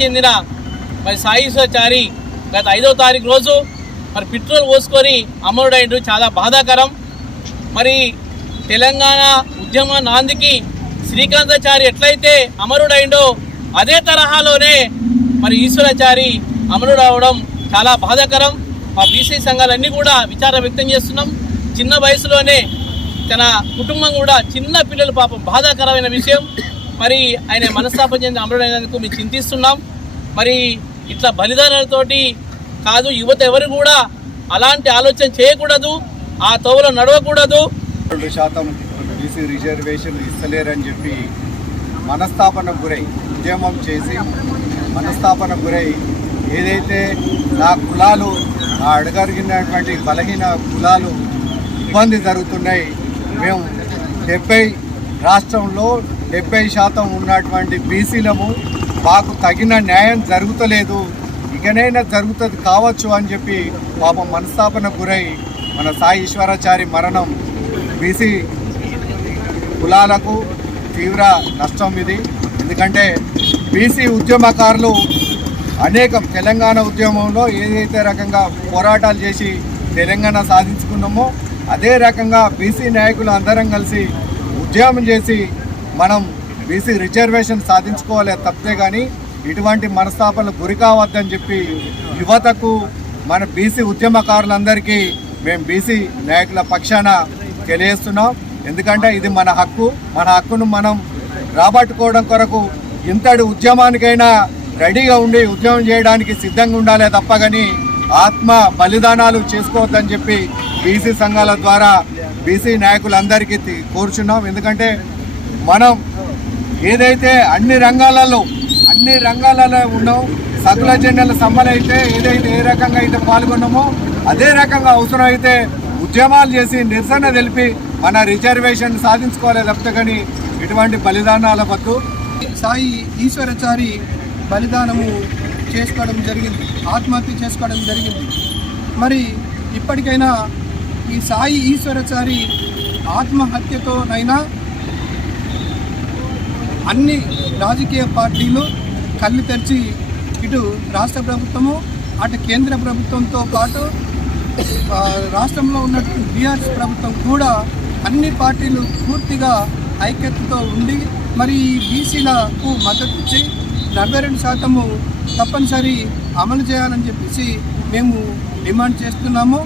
చెందిన మరి సాయి ఈశ్వరాచారి గత 5వ తారీఖు రోజు మరి పెట్రోల్ పోసుకొని అమరుడైండు. చాలా బాధాకరం. మరి తెలంగాణ ఉద్యమ నాందికి శ్రీకాంతాచారి ఎట్లయితే అమరుడైండో అదే తరహాలోనే మరి ఈశ్వరాచారి అమరుడవడం చాలా బాధాకరం. మా బీసీ సంఘాలన్నీ కూడా విచారం వ్యక్తం చేస్తున్నాం. చిన్న వయసులోనే తన కుటుంబం కూడా చిన్న పిల్లలు పాపం బాధాకరమైన విషయం. మరి ఆయన మనస్తాపం చెంది అమరుడైనందుకు మేము చింతిస్తున్నాం. మరి ఇట్లా బలిదానాలతోటి కాదు, యువత ఎవరు కూడా అలాంటి ఆలోచన చేయకూడదు, ఆ తోవలో నడవకూడదు. 2% బీసీ రిజర్వేషన్ ఇస్తలేరని చెప్పి మనస్తాపన గురై ఉద్యమం చేసి మనస్తాపన గురై ఏదైతే నా కులాలు నా అడగరిగినటువంటి బలహీన కులాలు ఇబ్బంది జరుగుతున్నాయి. మేము 70 రాష్ట్రంలో 70% ఉన్నటువంటి బీసీలము మాకు తగిన న్యాయం జరుగుతలేదు, ఇకనైనా జరుగుతుంది కావచ్చు అని చెప్పి పాపం మనస్తాపన గురై మన సాయి ఈశ్వరాచారి మరణం బీసీ కులాలకు తీవ్ర నష్టం ఇది. ఎందుకంటే బీసీ ఉద్యమకారులు అనేకం తెలంగాణ ఉద్యమంలో ఏదైతే రకంగా పోరాటాలు చేసి తెలంగాణ సాధించుకున్నామో అదే రకంగా బీసీ నాయకులు అందరం కలిసి ఉద్యమం చేసి మనం బీసీ రిజర్వేషన్ సాధించుకోవాలి తప్పితే కానీ ఇటువంటి మనస్తాపనలు గురి కావద్దని చెప్పి యువతకు మన బీసీ ఉద్యమకారులందరికీ మేము బీసీ నాయకుల పక్షాన తెలియజేస్తున్నాం. ఎందుకంటే ఇది మన హక్కు. మన హక్కును మనం రాబట్టుకోవడం కొరకు ఇంతటి ఉద్యమానికైనా రెడీగా ఉండి ఉద్యమం చేయడానికి సిద్ధంగా ఉండాలే తప్ప కానీ ఆత్మ బలిదానాలు చేసుకోవద్దని చెప్పి బీసీ సంఘాల ద్వారా బీసీ నాయకులందరికీ కోరుచున్నాం. ఎందుకంటే మనం ఏదైతే అన్ని రంగాలలో ఉన్నాం, సకుల జెండాల సమ్మలు అయితే ఏ రకంగా అయితే పాల్గొన్నామో అదే రకంగా అవసరమైతే ఉద్యమాలు చేసి నిరసన తెలిపి మన రిజర్వేషన్ సాధించుకోవాలి తప్పితే కానీ ఇటువంటి బలిదానాల వద్దు. సాయి ఈశ్వరాచారి బలిదానము చేసుకోవడం జరిగింది, ఆత్మహత్య చేసుకోవడం జరిగింది. మరి ఇప్పటికైనా ఈ సాయి ఈశ్వరాచారి ఆత్మహత్యతోనైనా అన్ని రాజకీయ పార్టీలు కళ్ళు తెరిచి ఇటు రాష్ట్ర ప్రభుత్వము అటు కేంద్ర ప్రభుత్వంతో పాటు రాష్ట్రంలో ఉన్నటువంటి బీఆర్ఎస్ ప్రభుత్వం కూడా అన్ని పార్టీలు పూర్తిగా ఐక్యతతో ఉండి మరి బీసీలకు మద్దతు ఇచ్చి 42% తప్పనిసరి అమలు చేయాలని చెప్పేసి మేము డిమాండ్ చేస్తున్నాము.